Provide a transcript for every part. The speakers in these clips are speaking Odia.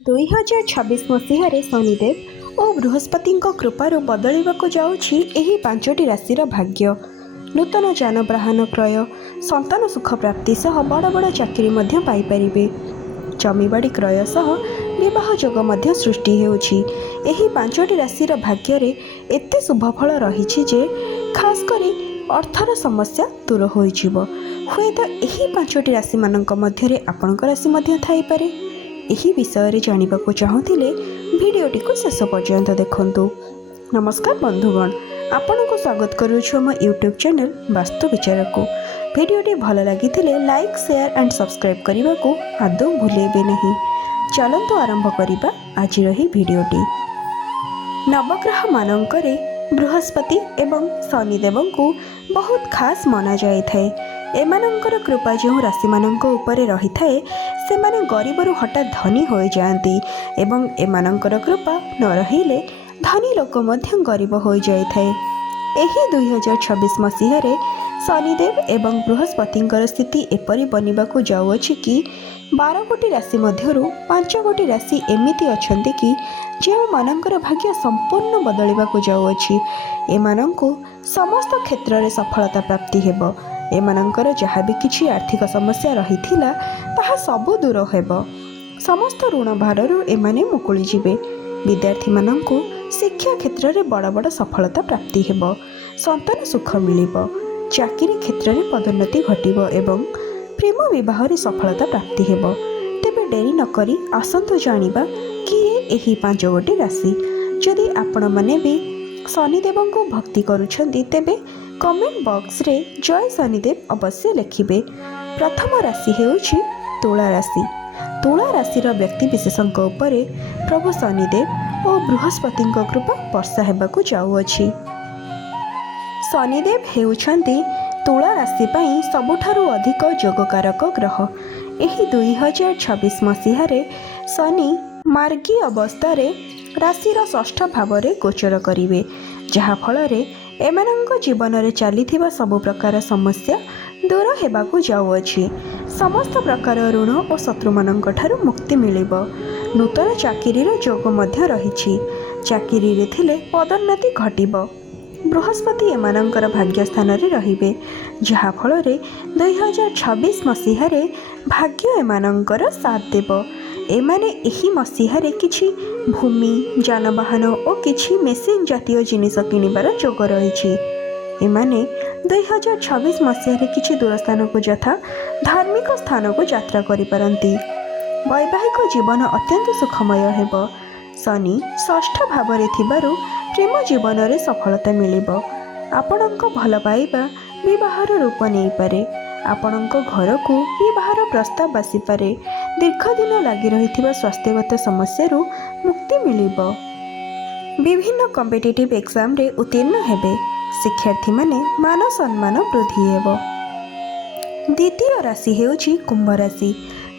2026 ମସିହାରେ ଶନିଦେବ ଓ ବୃହସ୍ପତିଙ୍କ କୃପାରୁ ବଦଳିବାକୁ ଯାଉଛି ଏହି 5ଟି ରାଶିର ଭାଗ୍ୟ। ନୂତନ ଯାନବାହନ କ୍ରୟ, ସନ୍ତାନ ସୁଖ ପ୍ରାପ୍ତି ସହ ବଡ଼ ବଡ଼ ଚାକିରି ମଧ୍ୟ ପାଇପାରିବେ। ଜମିବାଡ଼ି କ୍ରୟ ସହ ବିବାହ ଯୋଗ ମଧ୍ୟ ସୃଷ୍ଟି ହେଉଛି। ଏହି 5ଟି ରାଶିର ଭାଗ୍ୟରେ ଏତେ ଶୁଭଫଳ ରହିଛି ଯେ ଖାସ୍ କରି ଅର୍ଥର ସମସ୍ୟା ଦୂର ହୋଇଯିବ। ହୁଏତ ଏହି 5ଟି ରାଶିମାନଙ୍କ ମଧ୍ୟରେ ଆପଣଙ୍କ ରାଶି ମଧ୍ୟ ଥାଇପାରେ। ଏହି ବିଷୟରେ ଜାଣିବାକୁ ଚାହୁଁଥିଲେ ଭିଡ଼ିଓଟିକୁ ଶେଷ ପର୍ଯ୍ୟନ୍ତ ଦେଖନ୍ତୁ। ନମସ୍କାର ବନ୍ଧୁଗଣ, ଆପଣଙ୍କୁ ସ୍ୱାଗତ କରୁଛୁ ଆମ ୟୁଟ୍ୟୁବ୍ ଚ୍ୟାନେଲ୍ ବାସ୍ତୁ ବିଚାରକୁ। ଭିଡ଼ିଓଟି ଭଲ ଲାଗିଥିଲେ ଲାଇକ୍, ସେୟାର ଆଣ୍ଡ ସବସ୍କ୍ରାଇବ୍ କରିବାକୁ ଆଦୌ ଭୁଲେଇବେ ନାହିଁ। ଚାଲନ୍ତୁ ଆରମ୍ଭ କରିବା ଆଜିର ଏହି ଭିଡ଼ିଓଟି। ନବଗ୍ରହମାନଙ୍କରେ ବୃହସ୍ପତି ଏବଂ ଶନିଦେବଙ୍କୁ ବହୁତ ଖାସ୍ ମନାଯାଇଥାଏ। ଏମାନଙ୍କର କୃପା ଯେଉଁ ରାଶିମାନଙ୍କ ଉପରେ ରହିଥାଏ ସେମାନେ ଗରିବରୁ ହଠାତ୍ ଧନୀ ହୋଇଯାଆନ୍ତି ଏବଂ ଏମାନଙ୍କର କୃପା ନ ରହିଲେ ଧନୀ ଲୋକ ମଧ୍ୟ ଗରିବ ହୋଇଯାଇଥାଏ। ଏହି 2026 ମସିହାରେ ଶନିଦେବ ଏବଂ ବୃହସ୍ପତିଙ୍କର ସ୍ଥିତି ଏପରି ବନିବାକୁ ଯାଉଅଛି କି 12 ଗୋଟି ରାଶି ମଧ୍ୟରୁ 5 ଗୋଟି ରାଶି ଏମିତି ଅଛନ୍ତି କି ଯେଉଁମାନଙ୍କର ଭାଗ୍ୟ ସମ୍ପୂର୍ଣ୍ଣ ବଦଳିବାକୁ ଯାଉଅଛି। ଏମାନଙ୍କୁ ସମସ୍ତ କ୍ଷେତ୍ରରେ ସଫଳତା ପ୍ରାପ୍ତି ହେବ। ଏମାନଙ୍କର ଯାହା ବି କିଛି ଆର୍ଥିକ ସମସ୍ୟା ରହିଥିଲା ତାହା ସବୁ ଦୂର ହେବ। ସମସ୍ତ ଋଣ ଭାରରୁ ଏମାନେ ମୁକୁଳି ଯିବେ। ବିଦ୍ୟାର୍ଥୀମାନଙ୍କୁ ଶିକ୍ଷା କ୍ଷେତ୍ରରେ ବଡ଼ ବଡ଼ ସଫଳତା ପ୍ରାପ୍ତି ହେବ। ସନ୍ତାନ ସୁଖ ମିଳିବ। ଚାକିରି କ୍ଷେତ୍ରରେ ପଦୋନ୍ନତି ଘଟିବ ଏବଂ ପ୍ରେମ ବିବାହରେ ସଫଳତା ପ୍ରାପ୍ତି ହେବ। ତେବେ ଡେରି ନକରି ଆସନ୍ତୁ ଜାଣିବା କିଏ ଏହି 5 ଗୋଟି ରାଶି। ଯଦି ଆପଣମାନେ ବି ଶନିଦେବଙ୍କୁ ଭକ୍ତି କରୁଛନ୍ତି ତେବେ କମେଣ୍ଟ ବକ୍ସରେ ଜୟ ଶନିଦେବ ଅବଶ୍ୟ ଲେଖିବେ। ପ୍ରଥମ ରାଶି ହେଉଛି ତୁଳା ରାଶି। ତୁଳା ରାଶିର ବ୍ୟକ୍ତିବିଶେଷଙ୍କ ଉପରେ ପ୍ରଭୁ ଶନିଦେବ ଓ ବୃହସ୍ପତିଙ୍କ କୃପା ବର୍ଷା ହେବାକୁ ଯାଉଅଛି। ଶନିଦେବ ହେଉଛନ୍ତି ତୁଳା ରାଶି ପାଇଁ ସବୁଠାରୁ ଅଧିକ ଯୋଗକାରକ ଗ୍ରହ। ଏହି 2026 ମସିହାରେ ଶନି ମାର୍ଗୀ ଅବସ୍ଥାରେ ରାଶିର ଷଷ୍ଠ ଭାବରେ ଗୋଚର କରିବେ, ଯାହାଫଳରେ ଏମାନଙ୍କ ଜୀବନରେ ଚାଲିଥିବା ସବୁ ପ୍ରକାର ସମସ୍ୟା ଦୂର ହେବାକୁ ଯାଉଅଛି। ସମସ୍ତ ପ୍ରକାର ଋଣ ଓ ଶତ୍ରୁମାନଙ୍କ ଠାରୁ ମୁକ୍ତି ମିଳିବ। ନୂତନ ଚାକିରିର ଯୋଗ ମଧ୍ୟ ରହିଛି। ଚାକିରିରେ ଥିଲେ ପଦୋନ୍ନତି ଘଟିବ। ବୃହସ୍ପତି ଏମାନଙ୍କର ଭାଗ୍ୟସ୍ଥାନରେ ରହିବେ, ଯାହାଫଳରେ 2026 ମସିହାରେ ଭାଗ୍ୟ ଏମାନଙ୍କର ସାଥ ଦେବ। ଏମାନେ ଏହି ମସିହାରେ କିଛି ଭୂମି, ଯାନବାହନ ଓ କିଛି ମେସିନ୍ ଜାତୀୟ ଜିନିଷ କିଣିବାର ଯୋଗ ରହିଛି। ଏମାନେ 2026 ମସିହାରେ କିଛି ଦୂର ସ୍ଥାନକୁ ଯଥା ଧାର୍ମିକ ସ୍ଥାନକୁ ଯାତ୍ରା କରିପାରନ୍ତି। ବୈବାହିକ ଜୀବନ ଅତ୍ୟନ୍ତ ସୁଖମୟ ହେବ। ଶନି ଷଷ୍ଠ ଭାବରେ ଥିବାରୁ ପ୍ରେମ ଜୀବନରେ ସଫଳତା ମିଳିବ। ଆପଣଙ୍କ ଭଲ ପାଇବା ବିବାହର ରୂପ ନେଇପାରେ। ଆପଣଙ୍କ ଘରକୁ ବିବାହର ପ୍ରସ୍ତାବ ଆସିପାରେ। ଦୀର୍ଘ ଦିନ ଲାଗି ରହିଥିବା ସ୍ୱାସ୍ଥ୍ୟଗତ ସମସ୍ୟାରୁ ମୁକ୍ତି ମିଳିବ। ବିଭିନ୍ନ କମ୍ପିଟିଟିଭ୍ ଏକ୍ଜାମରେ ଉତ୍ତୀର୍ଣ୍ଣ ହେବେ। ଶିକ୍ଷାର୍ଥୀମାନେ ମାନ ସମ୍ମାନ ବୃଦ୍ଧି ହେବ। ଦ୍ୱିତୀୟ ରାଶି ହେଉଛି କୁମ୍ଭ ରାଶି।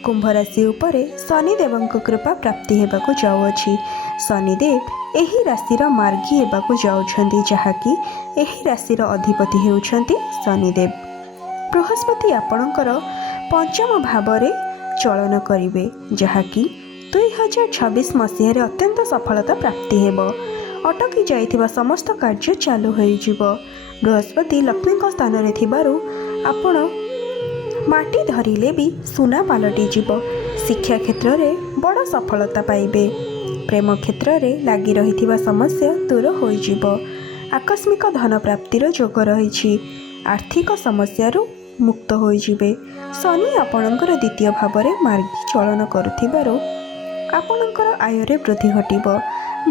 କୁମ୍ଭ ରାଶି ଉପରେ ଶନିଦେବଙ୍କ କୃପା ପ୍ରାପ୍ତି ହେବାକୁ ଯାଉଅଛି। ଶନିଦେବ ଏହି ରାଶିର ମାର୍ଗୀ ହେବାକୁ ଯାଉଛନ୍ତି, ଯାହାକି ଏହି ରାଶିର ଅଧିପତି ହେଉଛନ୍ତି ଶନିଦେବ। ବୃହସ୍ପତି ଆପଣଙ୍କର ପଞ୍ଚମ ଭାବରେ ଚଳନ କରିବେ, ଯାହାକି 2026 ମସିହାରେ ଅତ୍ୟନ୍ତ ସଫଳତା ପ୍ରାପ୍ତି ହେବ। ଅଟକି ଯାଇଥିବା ସମସ୍ତ କାର୍ଯ୍ୟ ଚାଲୁ ହୋଇଯିବ। ବୃହସ୍ପତି ଲକ୍ଷ୍ମୀଙ୍କ ସ୍ଥାନରେ ଥିବାରୁ ଆପଣ ମାଟି ଧରିଲେ ବି ସୁନା ପାଲଟିଯିବ। ଶିକ୍ଷା କ୍ଷେତ୍ରରେ ବଡ଼ ସଫଳତା ପାଇବେ। ପ୍ରେମ କ୍ଷେତ୍ରରେ ଲାଗି ରହିଥିବା ସମସ୍ୟା ଦୂର ହୋଇଯିବ। ଆକସ୍ମିକ ଧନ ପ୍ରାପ୍ତିର ଯୋଗ ରହିଛି। ଆର୍ଥିକ ସମସ୍ୟାରୁ ମୁକ୍ତ ହୋଇଯିବେ। ଶନି ଆପଣଙ୍କର ଦ୍ୱିତୀୟ ଭାବରେ ମାର୍ଗୀ ଚଳନ କରୁଥିବାରୁ ଆପଣଙ୍କର ଆୟରେ ବୃଦ୍ଧି ଘଟିବ।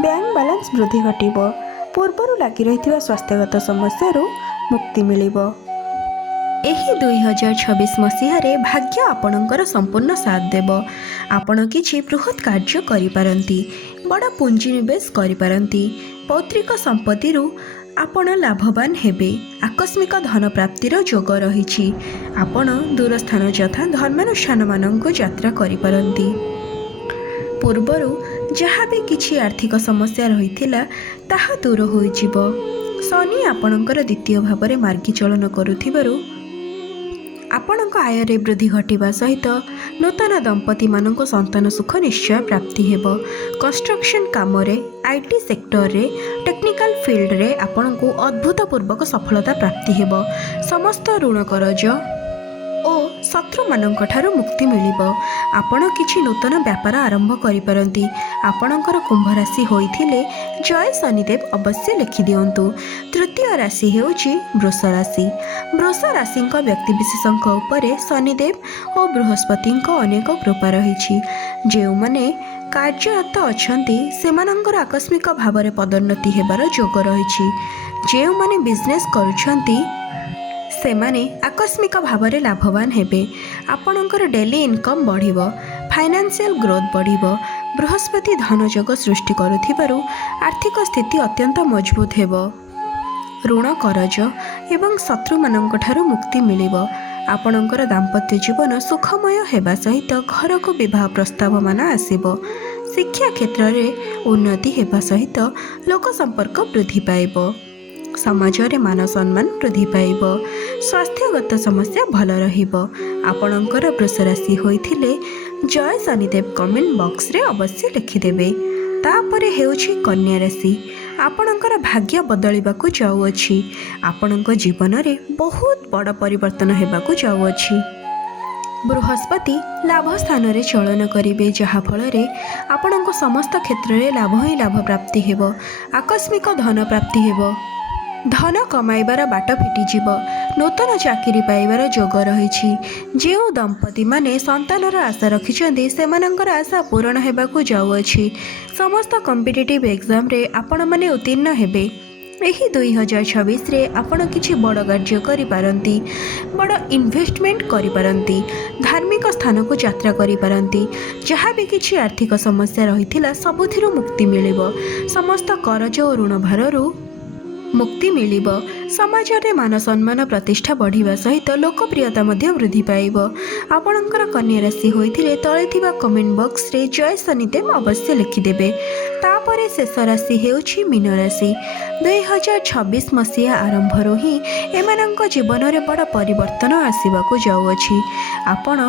ବ୍ୟାଙ୍କ ବାଲାନ୍ସ ବୃଦ୍ଧି ଘଟିବ। ପୂର୍ବରୁ ଲାଗି ରହିଥିବା ସ୍ୱାସ୍ଥ୍ୟଗତ ସମସ୍ୟାରୁ ମୁକ୍ତି ମିଳିବ। ଏହି 2026 ମସିହାରେ ଭାଗ୍ୟ ଆପଣଙ୍କର ସମ୍ପୂର୍ଣ୍ଣ ସାଥ ଦେବ। ଆପଣ କିଛି ବୃହତ୍ କାର୍ଯ୍ୟ କରିପାରନ୍ତି। ବଡ଼ ପୁଞ୍ଜି ନିବେଶ କରିପାରନ୍ତି। ପୈତୃକ ସମ୍ପତ୍ତିରୁ ଆପଣ ଲାଭବାନ ହେବେ। ଆକସ୍ମିକ ଧନ ପ୍ରାପ୍ତିର ଯୋଗ ରହିଛି। ଆପଣ ଦୂର ସ୍ଥାନ ଯଥା ଧର୍ମାନୁଷ୍ଠାନମାନଙ୍କୁ ଯାତ୍ରା କରିପାରନ୍ତି। ପୂର୍ବରୁ ଯାହା ବି କିଛି ଆର୍ଥିକ ସମସ୍ୟା ରହିଥିଲା ତାହା ଦୂର ହୋଇଯିବ। ଶନି ଆପଣଙ୍କର ଦ୍ୱିତୀୟ ଭାବରେ ମାର୍ଗୀ ଚଳନ କରୁଥିବାରୁ ଆପଣଙ୍କ ଆୟରେ ବୃଦ୍ଧି ଘଟିବା ସହିତ ନୂତନ ଦମ୍ପତିମାନଙ୍କୁ ସନ୍ତାନ ସୁଖ ନିଶ୍ଚୟ ପ୍ରାପ୍ତି ହେବ। କନଷ୍ଟ୍ରକ୍ସନ୍ କାମରେ, IT ସେକ୍ଟରରେ, ଟେକ୍ନିକାଲ ଫିଲ୍ଡରେ ଆପଣଙ୍କୁ ଅଦ୍ଭୁତପୂର୍ବକ ସଫଳତା ପ୍ରାପ୍ତି ହେବ। ସମସ୍ତ ଋଣ କରଜ ଓ ଶତ୍ରୁମାନଙ୍କ ଠାରୁ ମୁକ୍ତି ମିଳିବ। ଆପଣ କିଛି ନୂତନ ବ୍ୟାପାର ଆରମ୍ଭ କରିପାରନ୍ତି। ଆପଣଙ୍କର କୁମ୍ଭ ରାଶି ହୋଇଥିଲେ ଜୟ ଶନିଦେବ ଅବଶ୍ୟ ଲେଖିଦିଅନ୍ତୁ। ତୃତୀୟ ରାଶି ହେଉଛି ବୃଷ ରାଶି। ବୃଷ ରାଶିଙ୍କ ବ୍ୟକ୍ତିବିଶେଷଙ୍କ ଉପରେ ଶନିଦେବ ଓ ବୃହସ୍ପତିଙ୍କ ଅନେକ କୃପା ରହିଛି। ଯେଉଁମାନେ କାର୍ଯ୍ୟରତ ଅଛନ୍ତି ସେମାନଙ୍କର ଆକସ୍ମିକ ଭାବରେ ପଦୋନ୍ନତି ହେବାର ଯୋଗ ରହିଛି। ଯେଉଁମାନେ ବିଜନେସ୍ କରୁଛନ୍ତି ସେମାନେ ଆକସ୍ମିକ ଭାବରେ ଲାଭବାନ ହେବେ। ଆପଣଙ୍କର ଡେଲି ଇନକମ୍ ବଢ଼ିବ। ଫାଇନାନ୍ସିଆଲ ଗ୍ରୋଥ୍ ବଢ଼ିବ। ବୃହସ୍ପତି ଧନ ଯୋଗ ସୃଷ୍ଟି କରୁଥିବାରୁ ଆର୍ଥିକ ସ୍ଥିତି ଅତ୍ୟନ୍ତ ମଜବୁତ ହେବ। ଋଣ କରଜ ଏବଂ ଶତ୍ରୁମାନଙ୍କ ଠାରୁ ମୁକ୍ତି ମିଳିବ। ଆପଣଙ୍କର ଦାମ୍ପତ୍ୟ ଜୀବନ ସୁଖମୟ ହେବା ସହିତ ଘରକୁ ବିବାହ ପ୍ରସ୍ତାବମାନ ଆସିବ। ଶିକ୍ଷା କ୍ଷେତ୍ରରେ ଉନ୍ନତି ହେବା ସହିତ ଲୋକ ସମ୍ପର୍କ ବୃଦ୍ଧି ପାଇବ। ସମାଜରେ ମାନ ସମ୍ମାନ ବୃଦ୍ଧି ପାଇବ। ସ୍ୱାସ୍ଥ୍ୟଗତ ସମସ୍ୟା ଭଲ ରହିବ। ଆପଣଙ୍କର ବୃଷ ରାଶି ହୋଇଥିଲେ ଜୟ ଶନିଦେବ କମେଣ୍ଟ ବକ୍ସରେ ଅବଶ୍ୟ ଲେଖିଦେବେ। ତାପରେ ହେଉଛି କନ୍ୟା ରାଶି। ଆପଣଙ୍କର ଭାଗ୍ୟ ବଦଳିବାକୁ ଯାଉଅଛି। ଆପଣଙ୍କ ଜୀବନରେ ବହୁତ ବଡ଼ ପରିବର୍ତ୍ତନ ହେବାକୁ ଯାଉଅଛି। ବୃହସ୍ପତି ଲାଭ ସ୍ଥାନରେ ଚଳନ କରିବେ, ଯାହାଫଳରେ ଆପଣଙ୍କ ସମସ୍ତ କ୍ଷେତ୍ରରେ ଲାଭ ହିଁ ଲାଭ ପ୍ରାପ୍ତି ହେବ। ଆକସ୍ମିକ ଧନ ପ୍ରାପ୍ତି ହେବ। ଧନ କମାଇବାର ବାଟ ଫିଟିଯିବ। ନୂତନ ଚାକିରି ପାଇବାର ଯୋଗ ରହିଛି। ଯେଉଁ ଦମ୍ପତିମାନେ ସନ୍ତାନର ଆଶା ରଖିଛନ୍ତି ସେମାନଙ୍କର ଆଶା ପୂରଣ ହେବାକୁ ଯାଉଅଛି। ସମସ୍ତ କମ୍ପିଟିଟିଭ୍ ଏକ୍ଜାମରେ ଆପଣମାନେ ଉତ୍ତୀର୍ଣ୍ଣ ହେବେ। ଏହି 2026ରେ ଆପଣ କିଛି ବଡ଼ କାର୍ଯ୍ୟ କରିପାରନ୍ତି। ବଡ଼ ଇନଭେଷ୍ଟମେଣ୍ଟ କରିପାରନ୍ତି। ଧାର୍ମିକ ସ୍ଥାନକୁ ଯାତ୍ରା କରିପାରନ୍ତି। ଯାହା ବି କିଛି ଆର୍ଥିକ ସମସ୍ୟା ରହିଥିଲା ସବୁଥିରୁ ମୁକ୍ତି ମିଳିବ। ସମସ୍ତ କରଜ ଓ ଋଣ ଭାରରୁ ମୁକ୍ତି ମିଳିବ। ସମାଜରେ ମାନ ସମ୍ମାନ ପ୍ରତିଷ୍ଠା ବଢ଼ିବା ସହିତ ଲୋକପ୍ରିୟତା ମଧ୍ୟ ବୃଦ୍ଧି ପାଇବ। ଆପଣଙ୍କର କନ୍ୟା ରାଶି ହୋଇଥିଲେ ତଳେ ଥିବା କମେଣ୍ଟ ବକ୍ସରେ ଜୟ ଶନିଦେବ ଅବଶ୍ୟ ଲେଖିଦେବେ। ତାପରେ ଶେଷ ରାଶି ହେଉଛି ମୀନ ରାଶି। 2026 ମସିହା ଆରମ୍ଭରୁ ହିଁ ଏମାନଙ୍କ ଜୀବନରେ ବଡ଼ ପରିବର୍ତ୍ତନ ଆସିବାକୁ ଯାଉଅଛି। ଆପଣ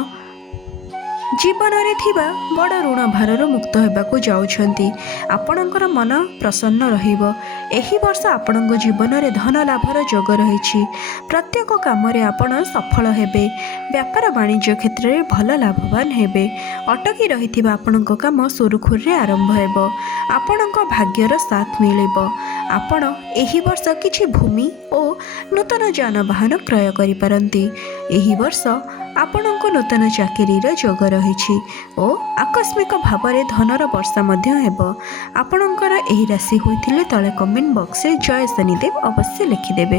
ଜୀବନରେ ଥିବା ବଡ଼ ଋଣ ଭାରରୁ ମୁକ୍ତ ହେବାକୁ ଯାଉଛନ୍ତି। ଆପଣଙ୍କର ମନ ପ୍ରସନ୍ନ ରହିବ। ଏହି ବର୍ଷ ଆପଣଙ୍କ ଜୀବନରେ ଧନ ଲାଭର ଯୋଗ ରହିଛି। ପ୍ରତ୍ୟେକ କାମରେ ଆପଣ ସଫଳ ହେବେ। ବ୍ୟାପାର ବାଣିଜ୍ୟ କ୍ଷେତ୍ରରେ ଭଲ ଲାଭବାନ ହେବେ। ଅଟକି ରହିଥିବା ଆପଣଙ୍କ କାମ ସୁରୁଖୁରୁରେ ଆରମ୍ଭ ହେବ। ଆପଣଙ୍କ ଭାଗ୍ୟର ସାଥ ମିଳିବ। ଆପଣ ଏହି ବର୍ଷ କିଛି ଭୂମି ଓ ନୂତନ ଯାନବାହନ କ୍ରୟ କରିପାରନ୍ତି। ଏହି ବର୍ଷ ଆପଣଙ୍କୁ ନୂତନ ଚାକିରିର ଯୋଗ ରହିଛି ଓ ଆକସ୍ମିକ ଭାବରେ ଧନର ବର୍ଷା ମଧ୍ୟ ହେବ। ଆପଣଙ୍କର ଏହି ରାଶି ହୋଇଥିଲେ ତଳେ କମେଣ୍ଟ ବକ୍ସରେ ଜୟ ଶନିଦେବ ଅବଶ୍ୟ ଲେଖିଦେବେ।